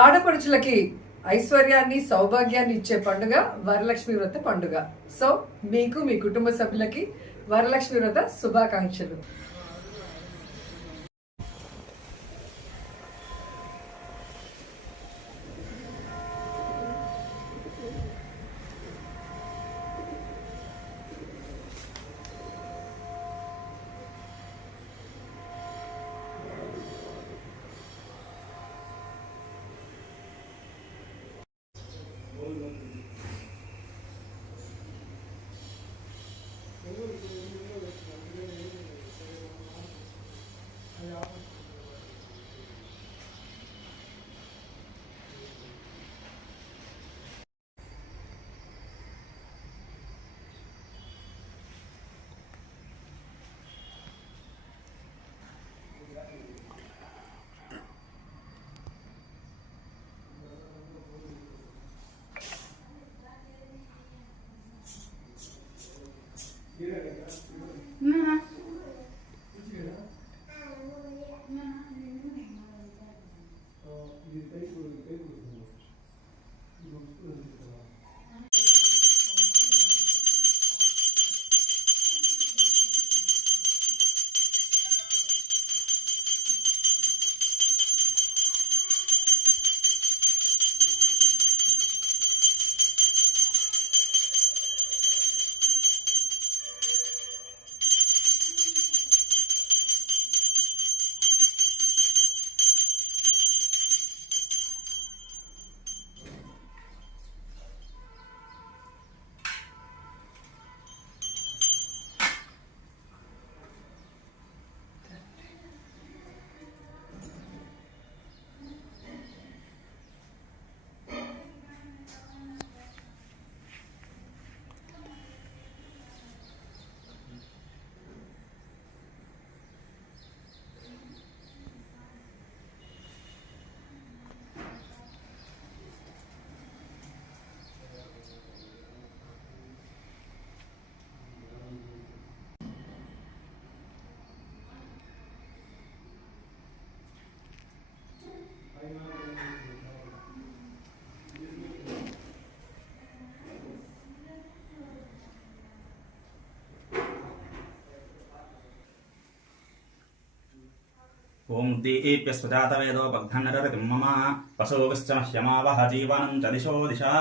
ఆడపడుచులకి ఐశ్వర్యాన్ని సౌభాగ్యాన్ని ఇచ్చే పండుగ వరలక్ష్మి వ్రత పండుగ. సో మీకు మీ కుటుంబ సభ్యులకి వరలక్ష్మి వ్రత శుభాకాంక్షలు. ओम दीप्यस्वजातवेदो बग्धन्नरतिं मम वसोगश्च मह्यमावह जीवनं च दिशो दिशा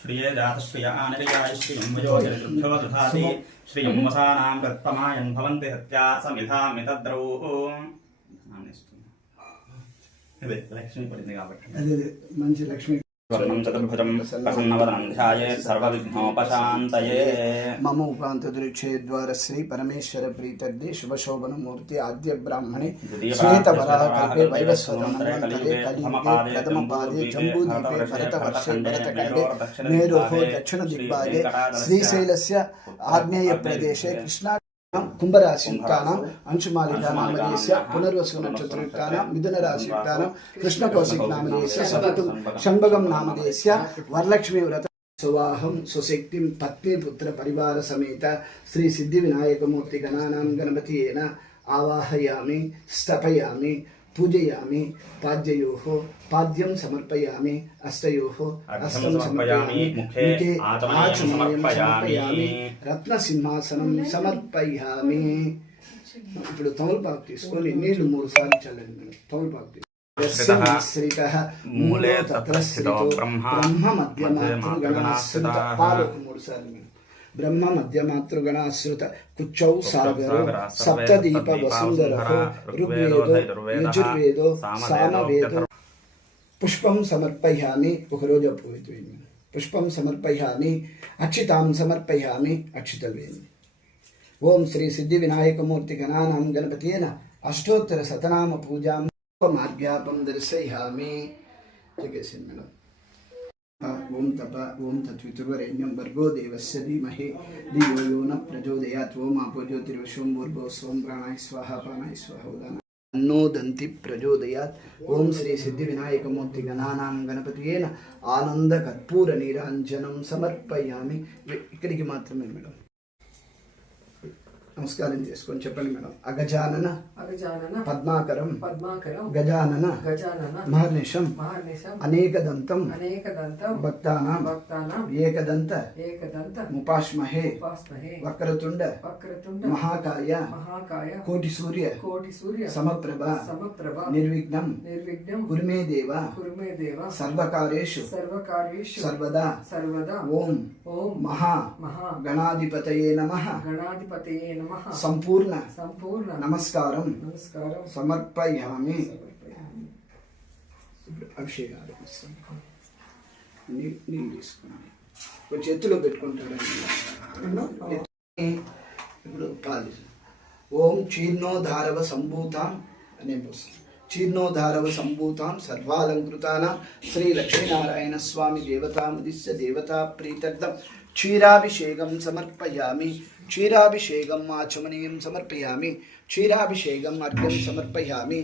श्रिये जातश्रिय आनिर्याय श्रियं वयोजर्भ्यो दधाति श्रियं वसानां प्रत्पमायन् भवन्ति सत्या समिधामि तद्रौः इदे लक्ष्मी पडिंది కాబట్టి అదే మంచి లక్ష్మి वर्णं चतुर्भुजं प्रसन्नवदनं ध्यायेत् सर्वविघ्नोपशान्तये मम उपान्तदृक्षेद्वारश्री परमेश्वर प्रीतर्दे शुभशोभनमूर्ति आद्य ब्राह्मणे श्वेतवराहकल्पे वैवस्वतमन्वन्तरे कलियुगे प्रथमपादे जम्बूद्वीपे भरतवर्षे भरतखण्डे मेरोः दक्षिणदिग्भागे श्रीशैलस्य आग्नेयप्रदेशे कृष्णा कुंभराशियुक्तानां अंशुमालिका नामधेयस्य पुनर्वसु नक्षत्रयुक्तानां मिथुन राशियुक्तानां कृष्णकौशिक नामधेयस्य सततं शंभगं नामधेयस्य वरलक्ष्मी व्रत सुवाहं सुशक्तिं पत्नी पुत्र परिवार समेत श्री सिद्धि विनायक मूर्ति गणानां गणपतियेन आवाहयामि स्थापयामि पूजयामि पाद्ययोः पाद्यं समर्पयामि अष्टयोः अष्टं समर्पयामि मुखे आचमनीयं समर्पयामि रत्न सिंहासनं समर्पयामि ఇప్పుడు తమలపాకు తీసుకొని నీళ్లు 3 సార్లు చల్లండి. తమలపాకు శ్రీతః మూలే తత్ర స్థితో బ్రహ్మ మధ్యమాతృగణాశ్రిత పాలు 3 సార్లు ब्रह्म मध्यमातृगणाश्रित कुचौ सागरो सप्तदीप वसुंधरो ऋग्वेदो यजुर्वेदो सामवेदो पुष्पं समर्पयामि ఒక రోజు అపోయిపోయింది. పుష్పం సమర్పయామి అక్షితాం సమర్పయామి అక్షితలు వేయండి. ఓం శ్రీ సిద్ధి వినాయకమూర్తి గణానాం గణపతేన అష్టోత్తర శతనామ పూజాం మార్గాపం దర్శయామి. చెప్పేసింది మేడం. ओम तप ओम तत्वितुर्वरेण्यं भर्गो देवस्य धीमहि धियो यो न प्रचोदयात् ओम आपो ज्योतिर्विश्वं भूर्भुवः स्वं प्राणाय स्वाहा पानाय स्वाहा उदानाय अन्नो दन्ति प्रचोदयात्. ओम श्री सिद्धि विनायक मूर्ति गणानां गणपतियेन आनंद कर्पूर नीरांजनं समर्पयामि. इక్కడికి మాత్రమే మేడం. నమస్కారం చేసుకొని చెప్పండి మేడం. అగజానన అగజానన పద్మాకరం పద్మాకరం గజానన గజానన మహర్నిశం మహర్నిశం అనేకదంతం అనేకదంతం భక్తానాం భక్తానాం ఏకదంత ఏకదంత ముపాస్మహే ఉపాస్మహే వక్రతుండ వక్రతుండ మహాకాయ మహాకాయ కోటి సూర్య సమప్రభ సమప్రభ నిర్విఘ్నం నిర్విఘ్నం కురుమే దేవ కురుమే దేవ సర్వకార్యేషు సర్వకార్యేషు సర్వదా సర్వదా ఓం ఓం మహా మహా గణాధిపతయే నమః గణాధిపతయే నమః సంపూర్ణ సంపూర్ణ నమస్కారం నమస్కారం సమర్పయామి. సమర్పయామి. అభిషేకాలు నీళ్ళు తీసుకోండి, కొంచెం ఎత్తులో పెట్టుకుంటాడు. ఇప్పుడు పాలి ఓం చీర్ణోధారవ సంభూతాం అనే చీర్ణోధారవ సంభూతాం సర్వాలంకృతానాం శ్రీ లక్ష్మీనారాయణ స్వామి దేవతాముదిశ్య దేవతా ప్రీతర్థం క్షీరాభిషేకం సమర్పయామి. క్షీరాభిషేకం ఆచమనీయం సమర్పయామి. క్షీరాభిషేకం అర్ఘ్యం సమర్పయామి.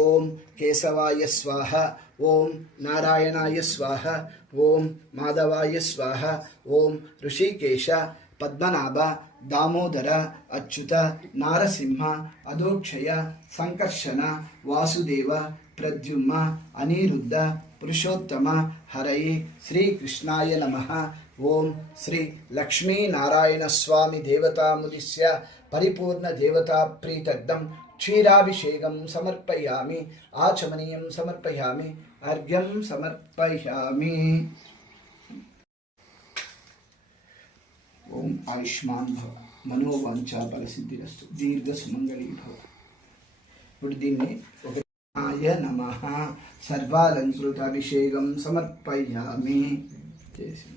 ఓం కేశవాయ స్వాహ, ఓం నారాయణాయ స్వాహ, ఓం మాధవాయ స్వాహ, ఓం ఋషికేశ పద్మనాభ దామోదర అచ్యుత నారసింహ అధోక్షయ సంకర్షణ వాసుదేవ ప్రద్యుమ్న అనిరుద్ధ పురుషోత్తమ హరయే శ్రీకృష్ణాయ నమః. ఓం శ్రీ లక్ష్మీనారాయణ స్వామి దేవతాముదిశ్య పరిపూర్ణ దేవతా ప్రీతర్థం క్షీరాభిషేకం సమర్పయామి. ఆచమనీయం సమర్పయామి. అర్ఘ్యం సమర్పయామి. ఓం ఆయుష్మాన్ భవ, మనోవాంఛా బలసిద్ధిరస్తు, దీర్ఘ సుమంగళీ భవ. ఇప్పుడు దీన్ని ఒక నమః సర్వాలంకృత అభిషేకం సమర్పయామి చేసి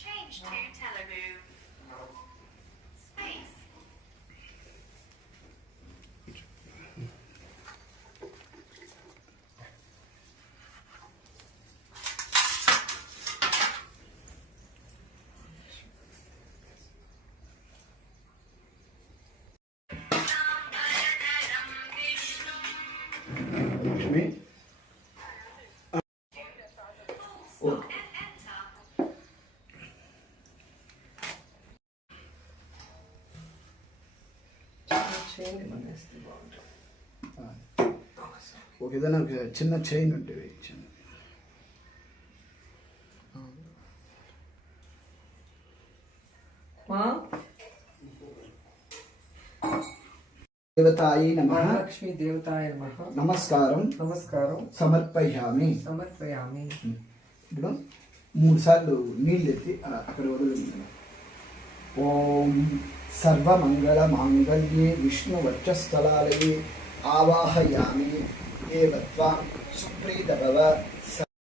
Change to Telugu. Space. Lakshmi చేయండి మనేస్తే బాగుంటుంది. ఒక ఏదైనా ఒక చిన్న చైన్ ఉంటుంది. చిన్న మా దేవతాయి నమః మహాలక్ష్మి దేవతాయ నమః నమస్కారం నమస్కారం సమర్పయామి. సమర్పయామి. ఇప్పుడు 3 సార్లు నీళ్ళు ఎత్తి అక్కడ వదలు. ఓం సర్వమంగళ మాంగళ్యే విష్ణు వక్షస్థలాలయే ఆవాహయామి. దేవత్వాం సుప్రీతభవ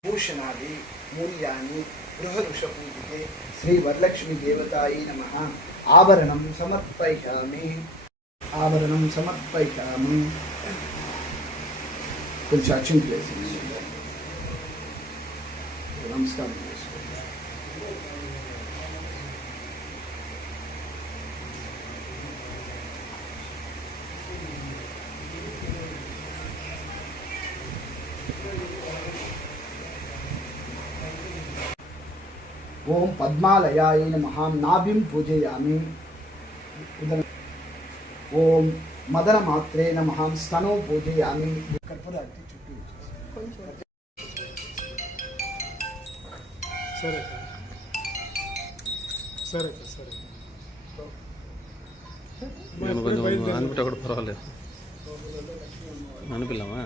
భూషణాది మూల్యాన్ని గృహరుషపూజితే శ్రీ వరలక్ష్మి దేవతాయి నమః. ఆభరణం సమర్పయామి. ఆభరణం సమర్పయామి. కొంచెం అక్షింతలు వేసి నమస్కారం చేసుకోండి. ఓం పద్మాలయాయ నమః నాభిం పూజయామి. ఓం మదనమాత్రే నమః స్తనో పూజయామి. కర్పూరాన్ని చుట్టూ సరే సరే సరే నేను కొంచెం అనిపిట కూడా పర్వాలేదు అనిపిల్లమా.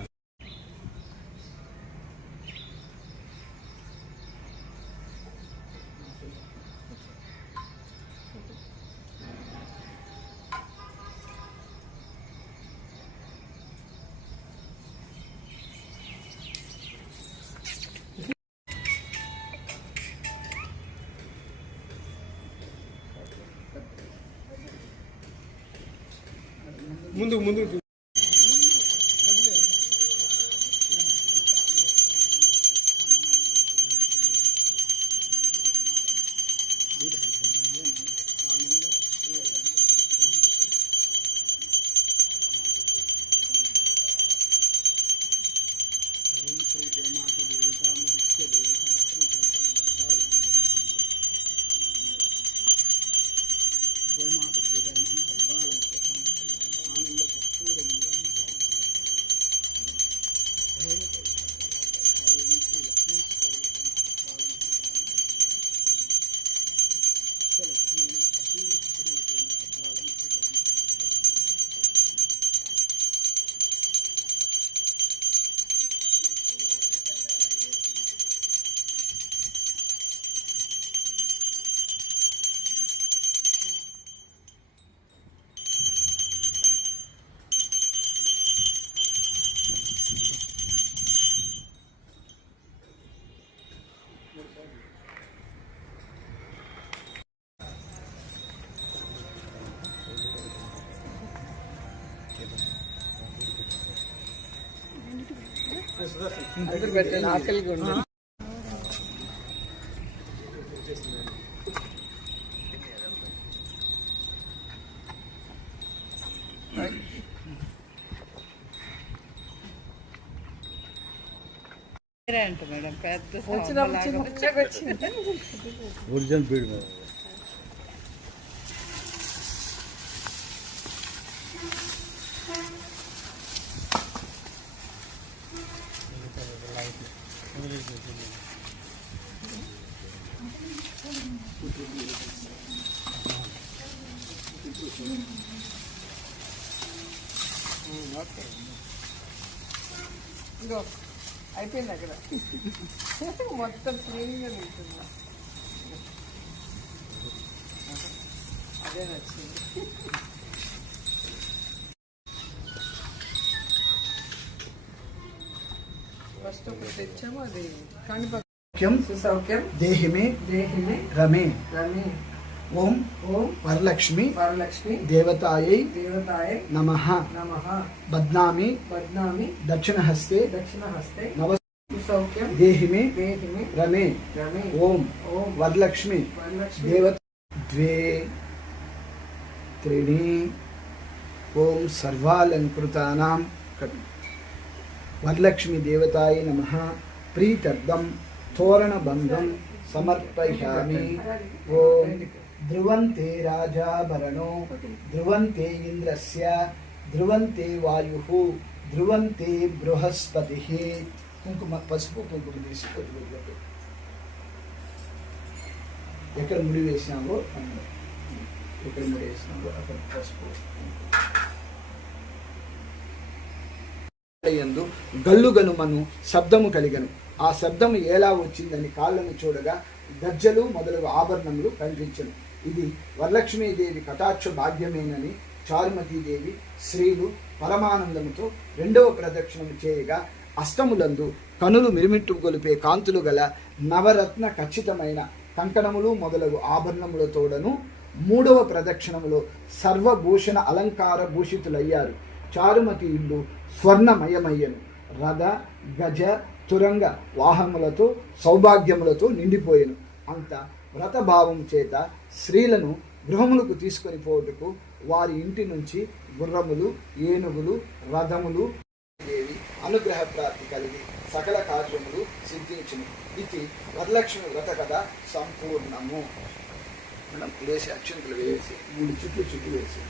ముందు ముందు అందరు పెట్టండి, ఆకలిగా ఉంది. మేడం పెద్ద వచ్చినప్పుడు చిన్నగా వచ్చింది. ఒరిజినల్ బీడ్ మీద ఇదిగో అయిపోయింది అక్కడ మొత్తం క్లీన్గా నిల్చుందా. అదే నచ్చింది. ఫస్ట్ ఒకటి తెచ్చాము, అది కాణిపాక సుసౌఖ్యం దేహిమే దేహిమే రమే రమి ఓం ఓం వరలక్ష్మి వరలక్ష్మి దేవతాయై దేవతాయ నమః నమః బద్నామి బద్నామి దక్షిణహస్తే దక్షిణహస్తే నవ సుసౌఖ్యం దేహిమే దేహిమే రమే రమి ఓం ఓం వరలక్ష్మి వరలక్ష్మి దేవత ద్వే త్రీణి ఓం సర్వాలంకృతానాం వరలక్ష్మి దేవతాయ నమః ప్రీతర్థం తోరణబంధం సమర్పయామి ఓం ధ్రువంతే రాజాభరణో ధ్రువంతే ఇంద్రస్య ధ్రువంతే వాయుః ధ్రువంతే బృహస్పతిః కుంకుమ పసుపు కుంకుమ తీసి కొద్దిగా ఎక్కడ ముడి వేసినావో ఎక్కడ ముడి వేసినావో అక్కడ పసుపు యందు గల్లుగనుమను శబ్దము కలిగను. ఆ శబ్దము ఎలా వచ్చిందని కాళ్ళను చూడగా గజ్జలు మొదలగు ఆభరణములు కనిపించను. ఇది వరలక్ష్మీదేవి కటాక్ష భాగ్యమేనని చారుమతీదేవి స్త్రీలు పరమానందముతో రెండవ ప్రదక్షిణము చేయగా అష్టములందు కనులు మిరుమిట్టు గొలిపే కాంతులు గల నవరత్న ఖచ్చితమైన కంకణములు మొదలగు ఆభరణములతోడను మూడవ ప్రదక్షిణములో సర్వభూషణ అలంకార భూషితులయ్యారు. చారుమతి ఇల్లు స్వర్ణమయమయ్యను. రథ గజ తురంగ వాహనములతో సౌభాగ్యములతో నిండిపోయెను. అంత వ్రతభావం చేత స్త్రీలను గృహములకు తీసుకొని పోవుటకు వారి ఇంటి నుంచి గుర్రములు ఏనుగులు రథములు దేవి అనుగ్రహ ప్రాప్తి కలిగి సకల కార్యములు సిద్ధించును. ఇది వరలక్ష్మి వ్రత కథ సంపూర్ణము. మనం వేసి అక్షంతలు వేసి 3 చుట్లు వేసి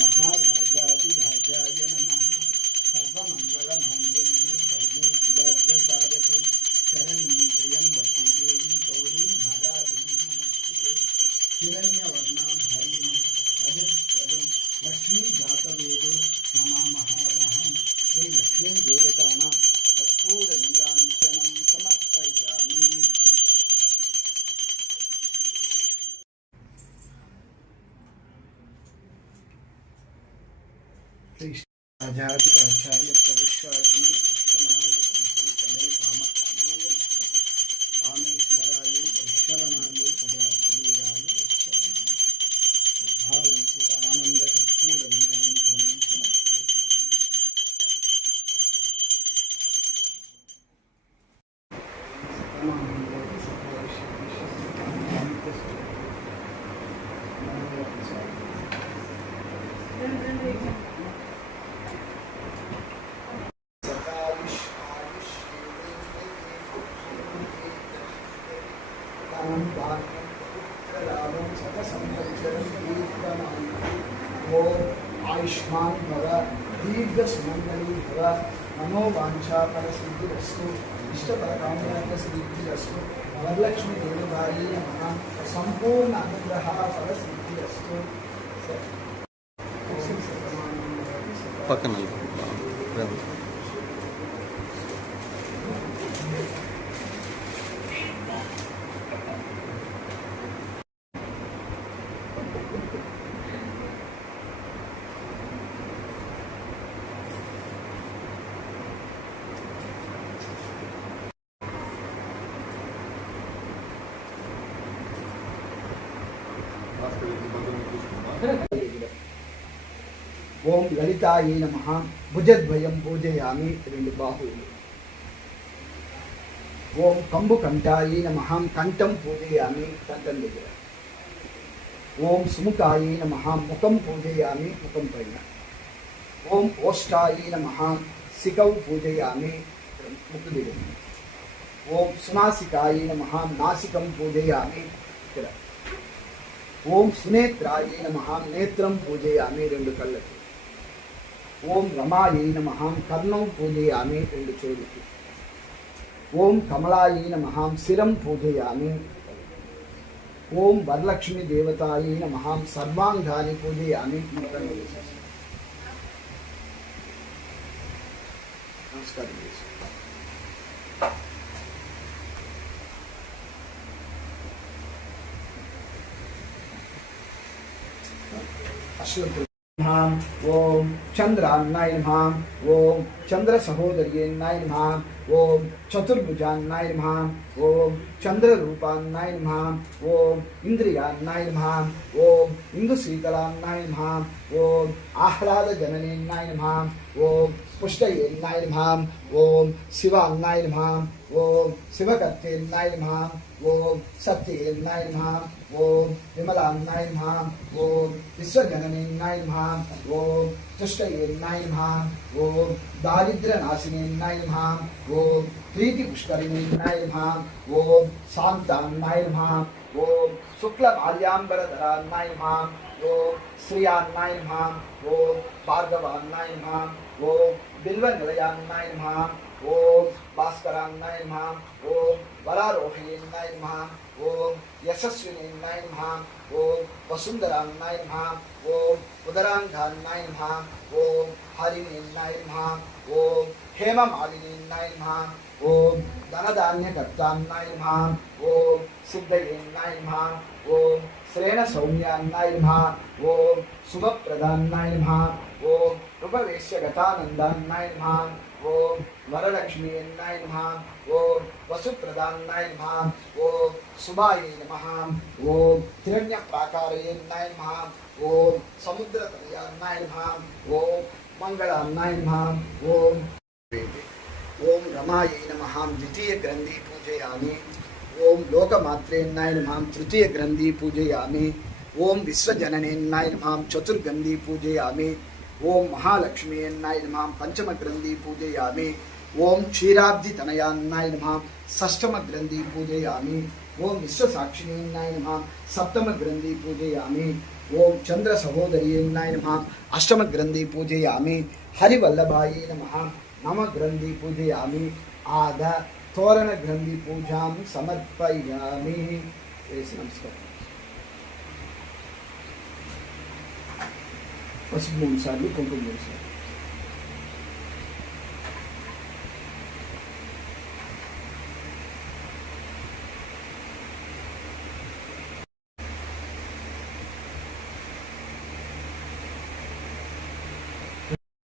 మహారాజాదిరాజాయ నమః సర్వమంగళమాంగళ్యే సర్వే శుభార్థసాధకే శరణ్యే త్ర్యంబకే దేవి గౌరీ నారాయణీ నమస్తుతే హిరణ్యవర్ణాం హరిణం రజస్ప్రదం లక్ష్మీ జాతవేదో నమామహావహం శ్రీ లక్ష్మీ దేవతానాం కర్పూర నీరాంజనం సమర్పయామి. రాజాధిరాజాయ ప్రవిశ్వాసిని ఉత్తమనాయ వంశీతమే కామకామాయ నమః కామేశ్వరాయ వైశ్రవణాయ పదార్థురాయ వైశ్రవణాయ సద్భావంతు ఆనంద కర్పూర నీరాంజనం సమర్పయామి. సకావిష్మాయ ఆయుష్మాన్ భవ దీర్ఘ సుమంగళీ భవ మనోవాంఛా ఫలసిద్ధిరస్తు ఇష్టపరకామ్యార్థ సిద్ధిరస్తు వరలక్ష్మి దేవతాయి నమః సంపూర్ణ అనుగ్రహ ఫలసిద్ధిరస్తు. పక్కన ఓం లలితాయే నమః భుజద్వయం పూజయామి 2 బాహువులు. ఓం కంబుకంఠాయే నమః కంఠం పూజయామి కంఠం దగ్గర. ఓం సుముఖాయే నమః ముఖం పూజయామి ముఖం పైన. ఓం ఓష్టాయే నమః శిఖౌ పూజయామి ముక్కు దగ్గర. ఓం సునాసికాయే నమః నాసికం పూజయామి ఇక్కడ. ఓం సునేత్రాయే నమః నేత్రం పూజయామి 2 కళ్ళకి. ఓం రమాయే నమః కర్ణం పూజయామి 2 చెవులకి. ఓం కమలాయే నమః శిరం పూజయామి. ఓం వరలక్ష్మి దేవతాయే నమః సర్వాంగాని పూజయామి. నమస్కారం. అశ్వత్థ ఓం చంద్రాన్నాయ నమః. ఓం చంద్ర సహోదర్యేన్నాయ నమః. ఓం చతుర్భుజాన్నాయ నమః. ఓం చంద్రరూపాన్నాయ నమః. ఓం ఇంద్రియాన్నాయ నమః. ఓం ఇందుశీతలాన్నాయ నమః. ఓం ఆహ్లాదజననేన్నాయ నమః. ఓం పుష్టయేన్నాయ నమః. ఓం శివాన్నాయ నమః. ఓం శివకర్తేన్నాయ నమః. ఓం సత్యేన్నాయ నమః. ఓం విమలాన్నాయ నమః. ఓం విశ్వజననేన్నాయ నమః. ఓం తుష్టయేన్నాయ నమః. ఓం దారిద్ర్యనాశినేన్నాయ నమః. ఓం ప్రీతిపుష్కరిణేన్నాయ నమః. ఓం శాంతాన్నాయ నమః. ఓం శుక్లమాల్యాంబరధరాన్నాయ నమః. ఓం శ్రియాన్నాయ నమః. ఓం భార్గవాన్నాయ నమః. ఓం బిల్వనిలయాన్నాయ నమః. ఓం భాస్కరాన్నాయ నమః. ఓం వరారోహయేన్నాయ నమః. ఓం యశస్వినేన్నాయ నమః. ఓం వసుంధరాన్నాయ నమః. ఓం ఉదరాంగాన్నాయ నమః. ఓం హరిణేన్నాయ నమః. ఓం హేమమాలినేన్నాయ నమః. ఓం ధనధాన్యకర్తాన్నాయ నమః. ఓం సిద్ధయేన్నాయ నమః. ఓం శ్రేణ సౌమ్యాన్నాయ నమః. ఓం శుభప్రదాన్నాయ నమః. ఓం ఉపవేశ్యగతానందాన్నాయ నమః. ఓం వరలక్ష్మీయన్నాయ నమః. ఓం వసుప్రదాన్నాయ నమః. ఓం శుభాయే నమః. ఓం హిరణ్యప్రాకారయేన్నాయ నమః. ఓం సముద్రతనయాన్నాయ నమః. ఓం మంగళాన్నాయ నమః. ఓం ఓం రమాయే నమః ద్వితీయ గ్రంథి పూజయామి. ఓం లోకమాత్రేన్నాయ నమః తృతీయ గ్రంథి పూజయామి. ఓం విశ్వజననేన్నాయ నమః చతుర్గంధి పూజయామి. ఓం మహాలక్ష్మీయన్నాయ నమః పంచమ గ్రంథి పూజయామి. ఓం క్షీరాబ్ధితనయాన్నాయ నమః షష్టమ గ్రంథి పూజయామి. ఓం విశ్వసాక్షిణీయన్నాయ నమః సప్తమ గ్రంథి పూజయామి. ఓం చంద్ర సహోదర్యేన్నాయ నమః అష్టమ గ్రంథి పూజయామి. హరివల్లభాయే నమః నమ గ్రంథి పూజయామి. ఆద తోరణ గ్రంథి పూజాం సమర్పయామి. నమస్కారం. పసుపు 3 సార్లు, కుంకుమ 3 సార్లు.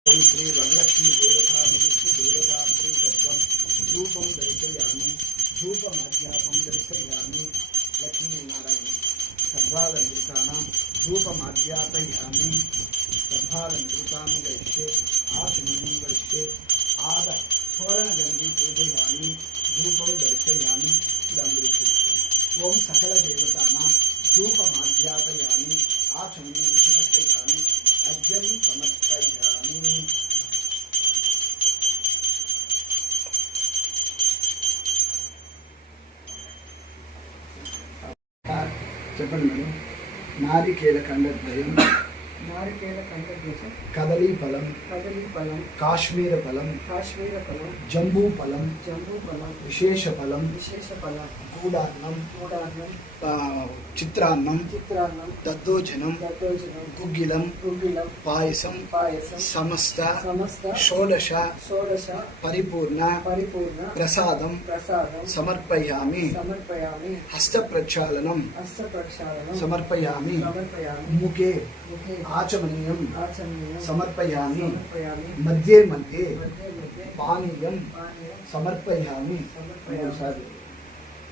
ఓం శ్రీ వరలక్ష్మి దేవతాభిషి దేవతాత్రికత్వం ధూపం దర్శయామి. ధూపమాధ్యాపం దర్శయామి. లక్ష్మీనారాయణ సర్వాలంకృతానాం ధూపమాధ్యాపయామి. సర్వాలంకృతాన్ని గరిష్యే ఆసనం గరిష్యే. ఆద తోరణగంధి పూజయామి. ధూపం దర్శయామి. ఓం సకల దేవతానాం ధూపమాధ్యాపయామి. ఆచమనం సమర్పయామి. అర్ఘ్యం సమర్పయామి. చెప్పండి మేడం. నారికేల ఖండద్వయం నారికేల కంఠభూషం కదలీఫలం, కదలీఫలం కాశ్మీర ఫలం, కాశ్మీర ఫలం జంబూ ఫలం, జంబూఫలం విశేష ఫలం, విశేష ఫలం గూడాన్నం, మూడాన్నం చిత్రాన్నం, చిత్రాన్నం దద్దోజనం, దద్దోజనం గుగ్గిలం, గుగ్గిలం పాయసం, పాయసం సమస్త సమస్త షోడశ షోడశ పరిపూర్ణ పరిపూర్ణ ప్రసాదం ప్రసాదం సమర్పయామి. సమర్పయామి హస్త ప్రక్షాళనం హస్త ప్రక్షాళనం సమర్పయామి. సమర్పయామి ముఖే ముఖే ఆచమనీయం ఆచమనీయం సమర్పయామి. సమర్పయామి మధ్యే మధ్యే మధ్య మధ్య పానీయం పానీయం సమర్పయామి. సమర్పయామి. మూడుసార్లు